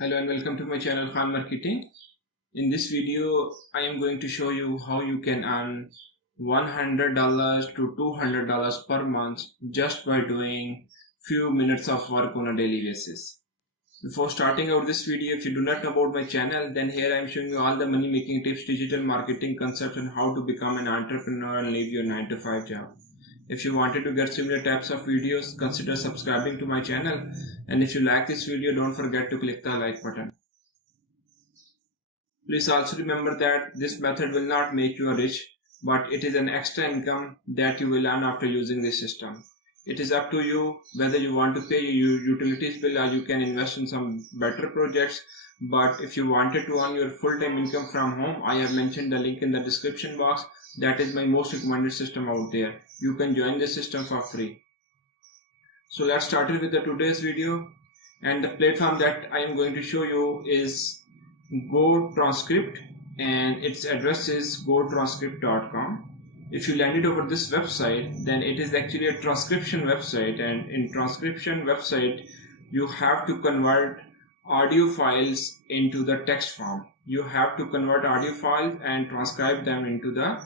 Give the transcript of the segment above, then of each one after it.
Hello and welcome to my channel Khan Marketing. In this video, I am going to show you how you can earn $100 to $200 per month just by doing few minutes of work on a daily basis. Before starting out this video, if you do not know about my channel, then here I am showing you all the money making tips, digital marketing concepts, and how to become an entrepreneur and leave your 9 to 5 job. If you wanted to get similar types of videos, consider subscribing to my channel, and if you like this video, don't forget to click the like button. Please also remember that this method will not make you rich, but it is an extra income that you will earn after using this system. It is up to you whether you want to pay your utilities bill or you can invest in some better projects. But if you wanted to earn your full-time income from home, I have mentioned the link in the description box. That is my most recommended system out there. You can join this system for free. So let's start with the today's video, and the platform that I am going to show you is GoTranscript, and its address is gotranscript.com. If you landed over this website, then it is actually a transcription website, and in transcription website you have to convert audio files into the text form. You have to convert audio files and transcribe them into the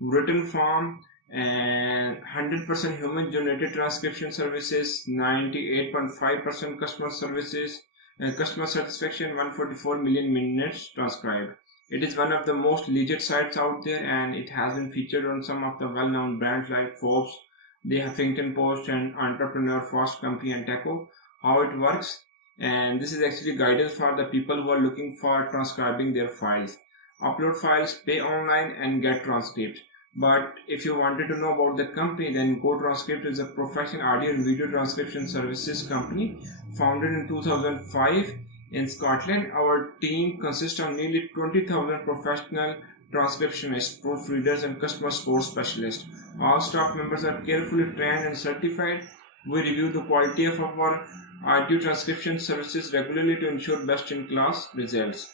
written form, and 100% human generated transcription services, 98.5% customer services, and customer satisfaction, 144 million minutes transcribed. It is one of the most legit sites out there, and it has been featured on some of the well-known brands like Forbes, the Huffington Post, and Entrepreneur, Fast Company, and Techo. How it works, and this is actually guidance for the people who are looking for transcribing their files. Upload files, pay online, and get transcripts. But if you wanted to know about the company, then GoTranscript is a professional audio and video transcription services company founded in 2005 in Scotland. Our team consists of nearly 20,000 professional transcriptionists, proofreaders, and customer support specialists. All staff members are carefully trained and certified. We review the quality of our audio transcription services regularly to ensure best-in-class results.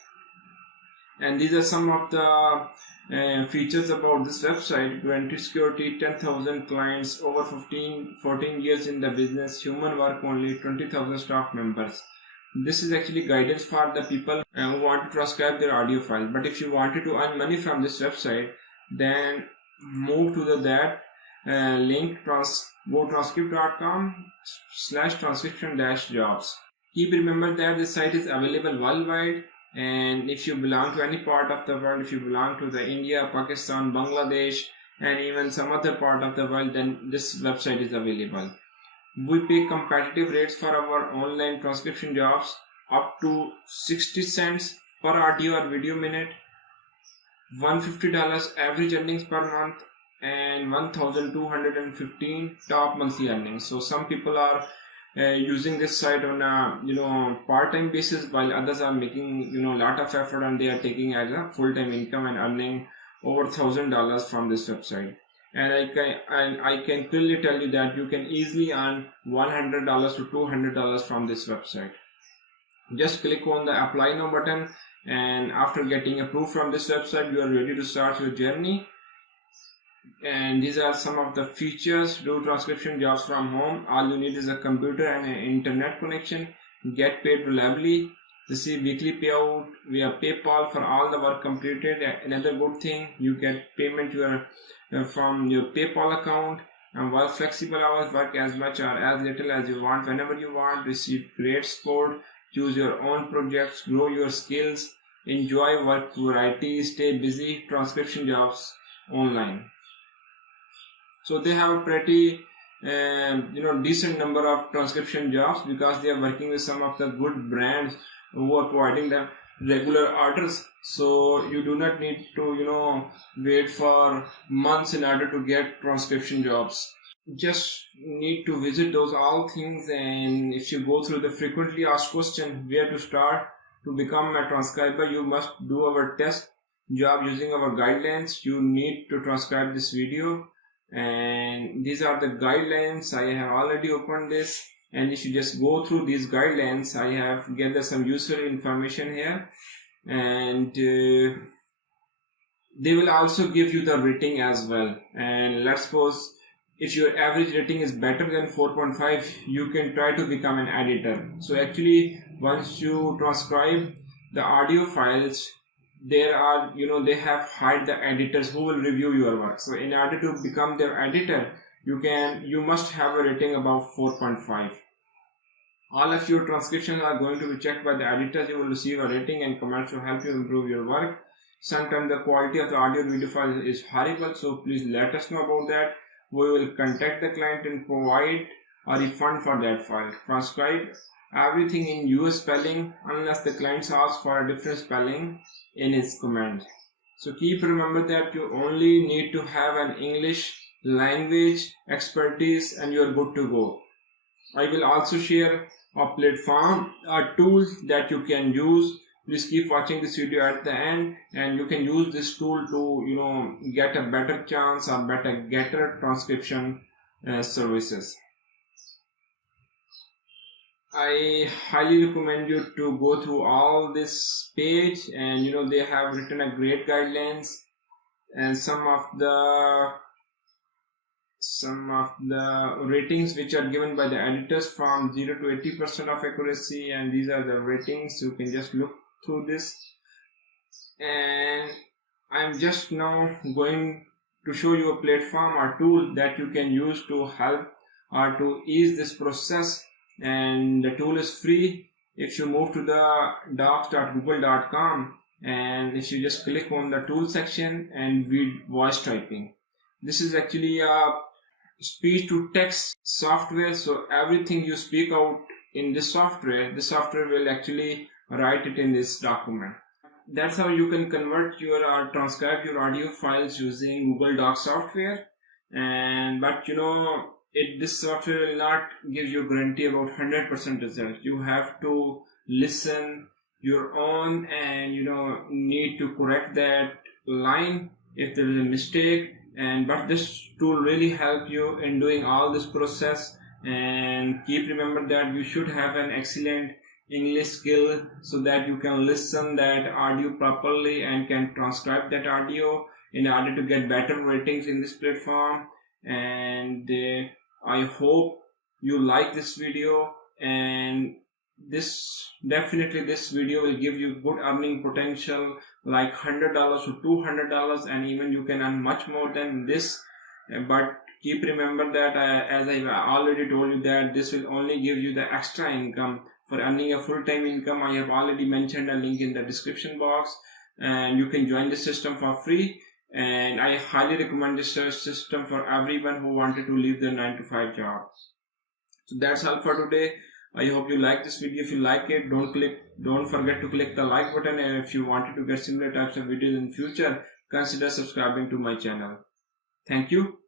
And these are some of the features about this website: guaranteed security, 10,000 clients, over 14 years in the business, human work only, 20,000 staff members. This is actually guidance for the people who want to transcribe their audio file. But if you wanted to earn money from this website, then move to that link, gotranscript.com/transcription-jobs. Keep remember that this site is available worldwide, and if you belong to any part of the world, if you belong to the India, Pakistan, Bangladesh, and even some other part of the world, then this website is available. We pay competitive rates for our online transcription jobs, up to 60 cents per audio or video minute, $150 average earnings per month, and 1,215 top monthly earnings. So some people are using this site on a part-time basis, while others are making lot of effort and they are taking as a full-time income and earning over $1,000 from this website. And I can clearly tell you that you can easily earn $100 to $200 from this website. Just click on the apply now button, and after getting approved from this website, you are ready to start your journey. And these are some of the features: do transcription jobs from home. All you need is a computer and an internet connection. Get paid reliably. Receive weekly payout via PayPal for all the work completed. Another good thing, you get payment from your PayPal account. And work flexible hours, work as much or as little as you want, whenever you want. Receive great support. Choose your own projects. Grow your skills. Enjoy work variety. Stay busy. Transcription jobs online. So they have a pretty decent number of transcription jobs, because they are working with some of the good brands who are providing them regular orders. So you do not need to wait for months in order to get transcription jobs. Just need to visit those all things, and if you go through the frequently asked question where to start to become a transcriber, you must do our test job using our guidelines. You need to transcribe this video, and these are the guidelines. I have already opened this, and if you just go through these guidelines, I have gathered some useful information here, and they will also give you the rating as well. And let's suppose if your average rating is better than 4.5, you can try to become an editor. So actually once you transcribe the audio files, there are, they have hired the editors who will review your work. So in order to become their editor, you must have a rating above 4.5. All of your transcriptions are going to be checked by the editors. You will receive a rating and comments to help you improve your work. Sometimes the quality of the audio and video file is horrible, so please let us know about that. We will contact the client and provide a refund for that file. Transcribe everything in US spelling unless the client asks for a different spelling in his command. So keep remember that you only need to have an English language expertise and you are good to go. I will also share a platform, a tool that you can use. Please keep watching this video at the end, and you can use this tool to get a better chance or better transcription services. I highly recommend you to go through all this page, and they have written a great guidelines, and some of the ratings which are given by the editors from 0 to 80% of accuracy, and these are the ratings. You can just look through this, and I'm just now going to show you a platform or tool that you can use to help or to ease this process, and the tool is free. If you move to the docs.google.com, and if you just click on the tool section and read voice typing, this is actually a speech to text software. So everything you speak out in this software, the software will actually write it in this document. That's how you can convert your or transcribe your audio files using Google Docs software. But this software will not give you guarantee about 100% result. You have to listen your own and need to correct that line if there is a mistake. But this tool really help you in doing all this process. And keep remember that you should have an excellent English skill so that you can listen that audio properly and can transcribe that audio in order to get better ratings in this platform. And I hope you like this video, and this video will give you good earning potential like $100 to $200, and even you can earn much more than this. But keep remember that as I already told you that this will only give you the extra income. For earning a full-time income, I have already mentioned a link in the description box, and you can join the system for free. And I highly recommend this system for everyone who wanted to leave their 9-to-5 job. So that's all for today. I hope you like this video. If you like it, don't forget to click the like button, and if you wanted to get similar types of videos in future, consider subscribing to my channel. Thank you.